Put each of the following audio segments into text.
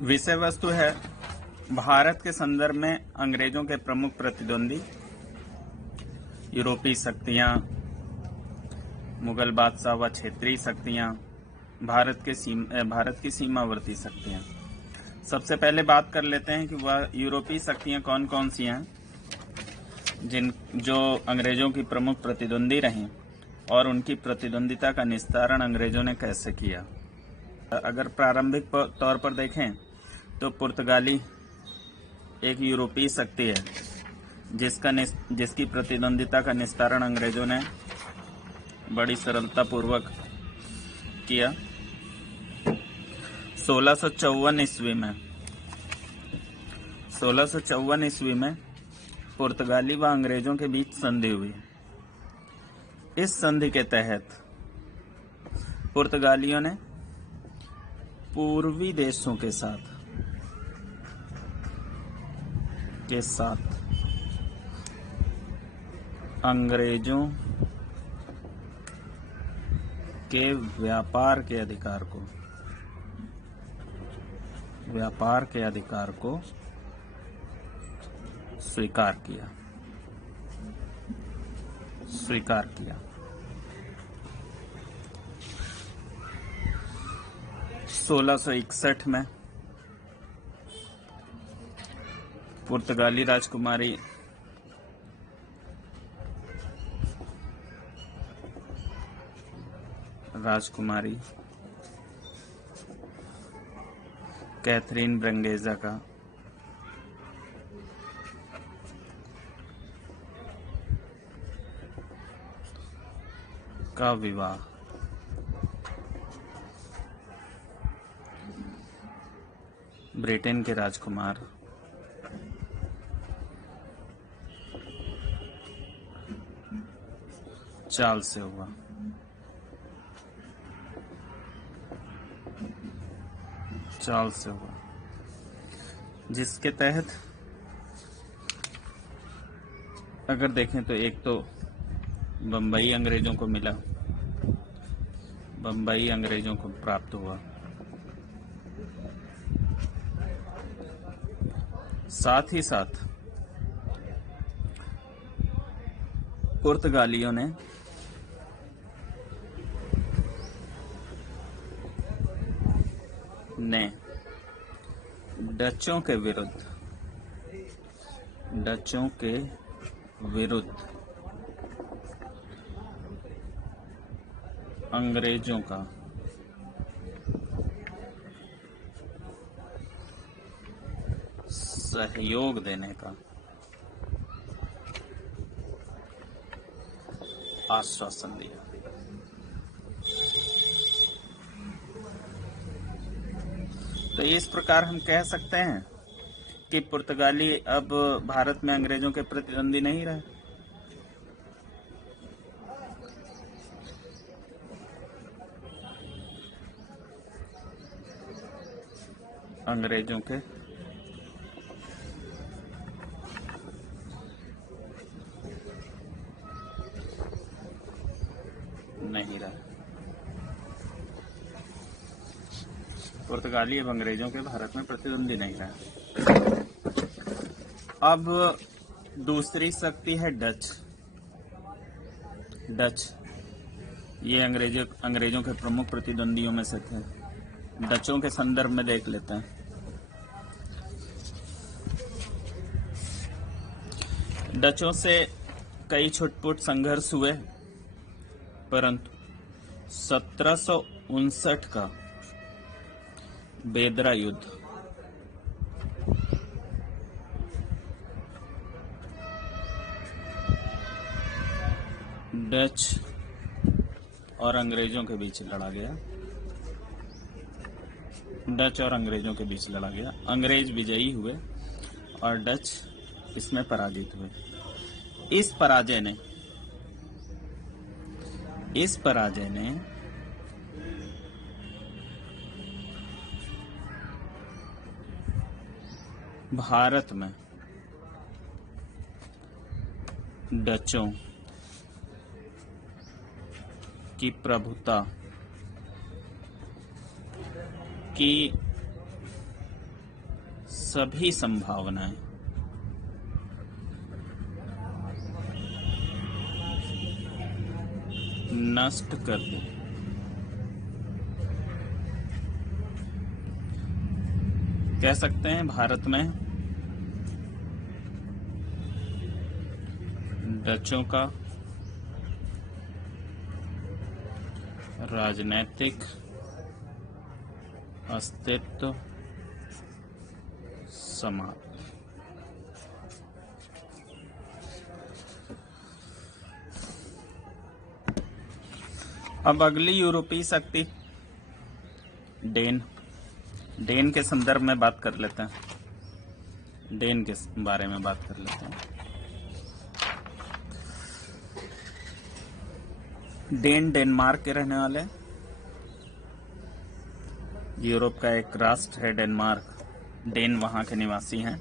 विषय वस्तु है भारत के संदर्भ में अंग्रेजों के प्रमुख प्रतिद्वंदी, यूरोपीय शक्तियां, मुगल बादशाह व क्षेत्रीय शक्तियां, भारत की सीमावर्ती शक्तियां। सबसे पहले बात कर लेते हैं कि वह यूरोपीय शक्तियां कौन कौन सी हैं जो अंग्रेजों की प्रमुख प्रतिद्वंदी रहीं और उनकी प्रतिद्वंदिता का निस्तारण अंग्रेजों ने कैसे किया। अगर प्रारंभिक तौर पर देखें तो पुर्तगाली एक यूरोपीय शक्ति है जिसकी प्रतिद्वंदिता का निस्तारण अंग्रेजों ने बड़ी सरलतापूर्वक किया। 1654 ईस्वी में पुर्तगाली व अंग्रेजों के बीच संधि हुई। इस संधि के तहत पुर्तगालियों ने पूर्वी देशों के साथ अंग्रेजों के व्यापार के अधिकार को स्वीकार किया। 1661 में पुर्तगाली राजकुमारी कैथरीन ब्रंगेजा का विवाह ब्रिटेन के राजकुमार चार्ल्स से हुआ। जिसके तहत अगर देखें तो एक तो बम्बई अंग्रेजों को मिला, बम्बई अंग्रेजों को प्राप्त हुआ। साथ ही साथ पुर्तगालियों ने डचों के विरुद्ध अंग्रेजों का सहयोग देने का आश्वासन दिया। तो इस प्रकार हम कह सकते हैं कि पुर्तगाली अब भारत में अंग्रेजों के प्रतिद्वंदी नहीं रहे। अंग्रेजों के नहीं रहे। पुर्तगाली अब अंग्रेजों के भारत में प्रतिद्वंदी नहीं रहे। अब दूसरी शक्ति है डच। ये अंग्रेजों के प्रमुख प्रतिद्वंदियों में से थे। डचों के संदर्भ में देख लेते हैं। डचों से कई छुटपुट संघर्ष हुए, परंतु 1759 का बेदरा युद्ध डच और अंग्रेजों के बीच लड़ा गया। अंग्रेज विजयी हुए और डच इसमें पराजित हुए। इस पराजय ने भारत में डचों की प्रभुता की सभी संभावनाएं नष्ट कर दे। कह सकते हैं भारत में डचों का राजनैतिक अस्तित्व समाप्त। अब अगली यूरोपीय शक्ति डेन के संदर्भ में बात कर लेते हैं। डेन के बारे में बात कर लेते हैं। डेन डेनमार्क के रहने वाले, यूरोप का एक राष्ट्र है डेनमार्क। डेन वहां के निवासी हैं।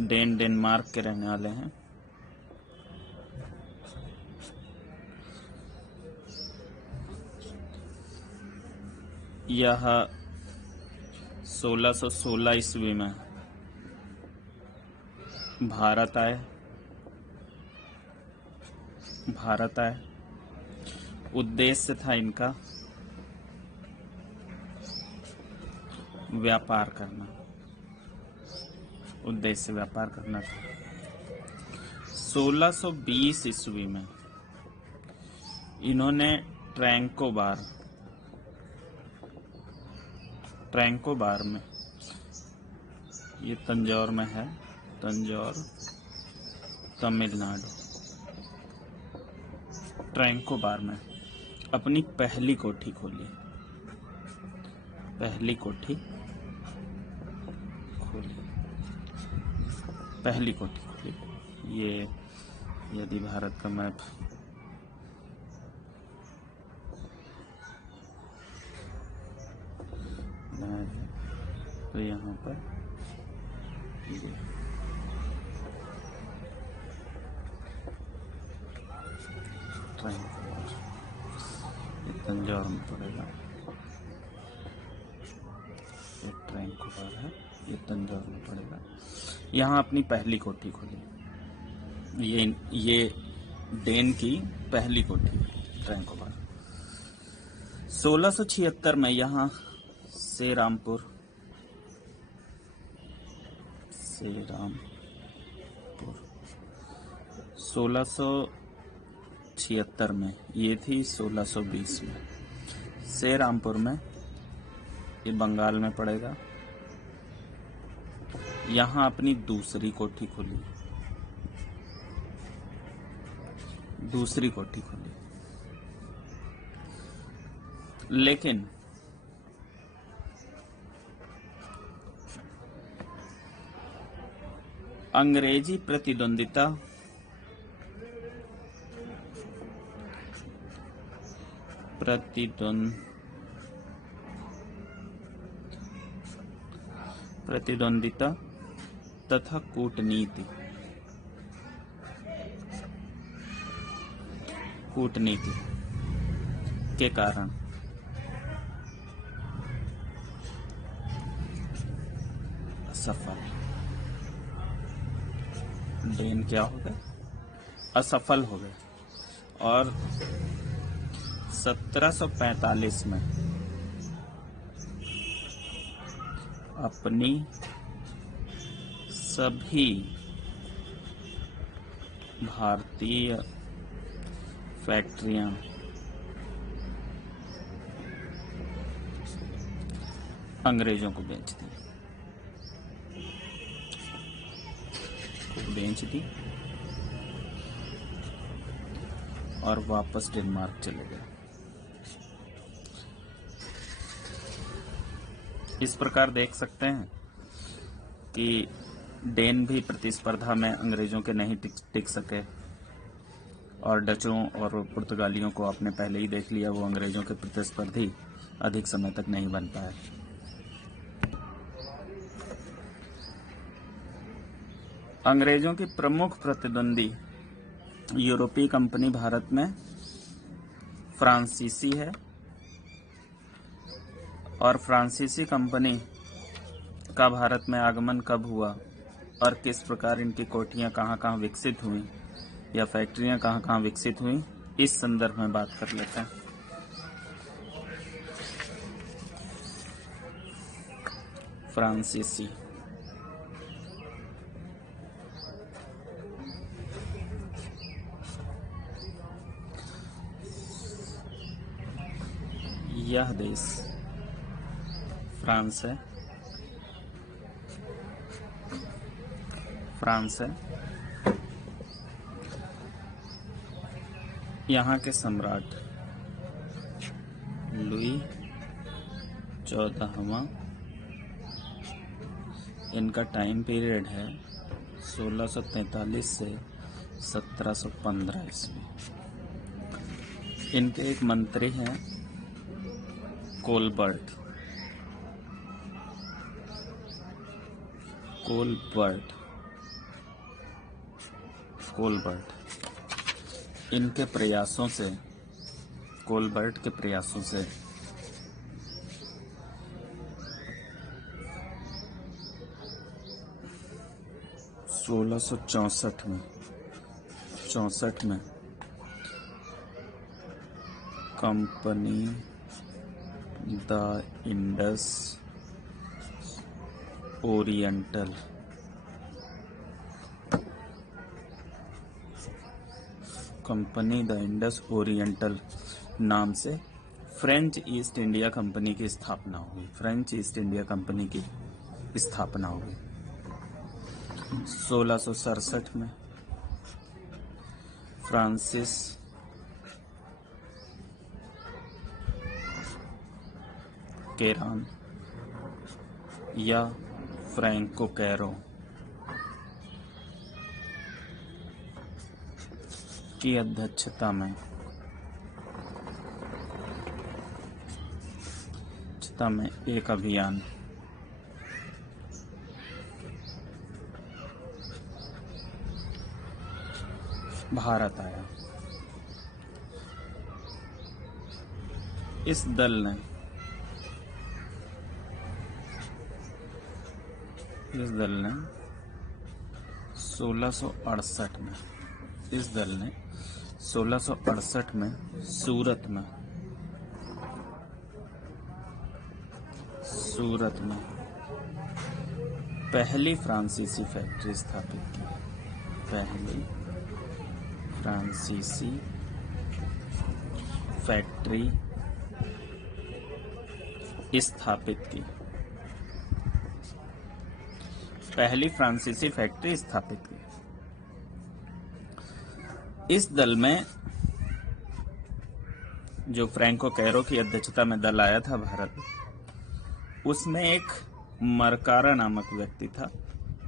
डेन डेनमार्क के रहने वाले हैं। यह 1616 ईस्वी में भारत आए। उद्देश्य था इनका व्यापार करना। उद्देश्य व्यापार करना था। 1620 ईस्वी में इन्होंने ट्रैंकोबार में, ये तंजौर में है, तंजौर तमिलनाडु, ट्रैंकोबार में अपनी पहली कोठी खोली। ये यदि भारत का मैप है तो यहाँ पर ये तंजौर में पड़ेगा। ये ट्रैंकोबार है, ये तंजौर में पड़ेगा। यहाँ अपनी पहली कोठी खोली। ये डेन की पहली कोठी ट्रैंकोबार। 1676 में यहाँ सेरामपुर 1676 में, ये थी 1620 में। सेरामपुर में, ये बंगाल में पड़ेगा। यहाँ अपनी दूसरी कोठी खोली। लेकिन अंग्रेजी प्रतिद्वंदिता तथा कूटनीति के कारण डेन क्या हो गए? असफल हो गए। और 1745 में अपनी सभी भारतीय फैक्ट्रियां अंग्रेजों को बेच दी और वापस डेनमार्क चले गए। इस प्रकार देख सकते हैं कि डेन भी प्रतिस्पर्धा में अंग्रेजों के नहीं टिक सके, और डचों और पुर्तगालियों को आपने पहले ही देख लिया, वो अंग्रेजों के प्रतिस्पर्धी अधिक समय तक नहीं बन पाए। अंग्रेजों की प्रमुख प्रतिद्वंदी यूरोपीय कंपनी भारत में फ्रांसीसी है, और फ्रांसीसी कंपनी का भारत में आगमन कब हुआ और किस प्रकार इनकी कोठियाँ कहाँ कहाँ विकसित हुई या फैक्ट्रियाँ कहाँ कहाँ विकसित हुई, इस संदर्भ में बात कर लेते हैं। फ्रांसीसी यह देश फ्रांस है। यहाँ के सम्राट लुई 14वां, इनका टाइम पीरियड है 1643 से 1715 ईस्वी। इनके एक मंत्री हैं कोलबर्ट। इनके प्रयासों से, कोलबर्ट के प्रयासों से 1664 में कंपनी द इंडस ओरिएंटल नाम से फ्रेंच ईस्ट इंडिया कंपनी की स्थापना हुई। 1667 में फ्रांसिस केरान या फ्रैंको कैरो की अध्यक्षता में एक अभियान भारत आया। इस दल ने 1668 में सूरत में पहली फ्रांसीसी फैक्ट्री स्थापित की। इस दल में जो फ्रैंको कैरो की अध्यक्षता में दल आया था भारत, उसमें एक मरकारा नामक व्यक्ति था।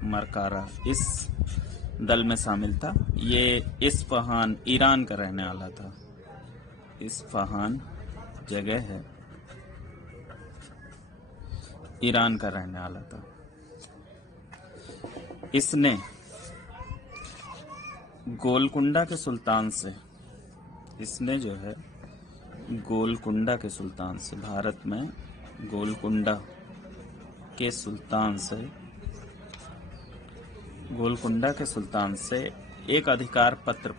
मरकारा इस दल में शामिल था। ये इस्फहान, ईरान का रहने वाला था। इस्फहान जगह है, ईरान का रहने वाला था। इसने गोलकुंडा के सुल्तान से, भारत में गोलकुंडा के सुल्तान से एक अधिकार पत्र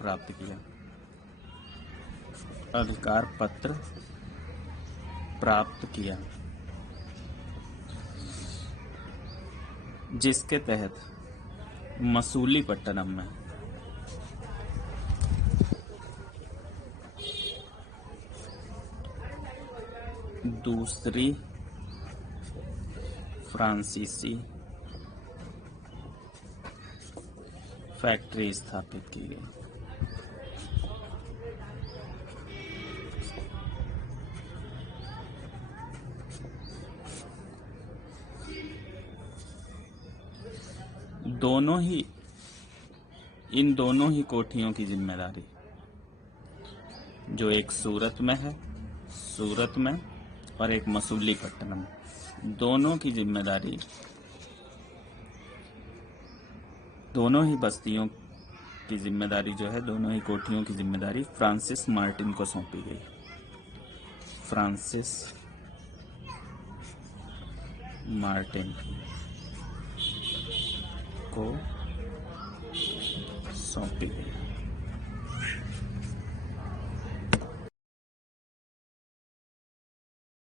प्राप्त किया, जिसके तहत मसूलीपट्टनम में दूसरी फ्रांसीसी फैक्ट्री स्थापित की गई। इन दोनों ही कोठियों की जिम्मेदारी, जो एक सूरत में और एक मसूलीपट्टनम, दोनों की जिम्मेदारी, दोनों ही बस्तियों की जिम्मेदारी जो है, दोनों ही कोठियों की जिम्मेदारी फ्रांसिस मार्टिन को सौंपी गई। फ्रांसिस मार्टिन को सौंपी गई।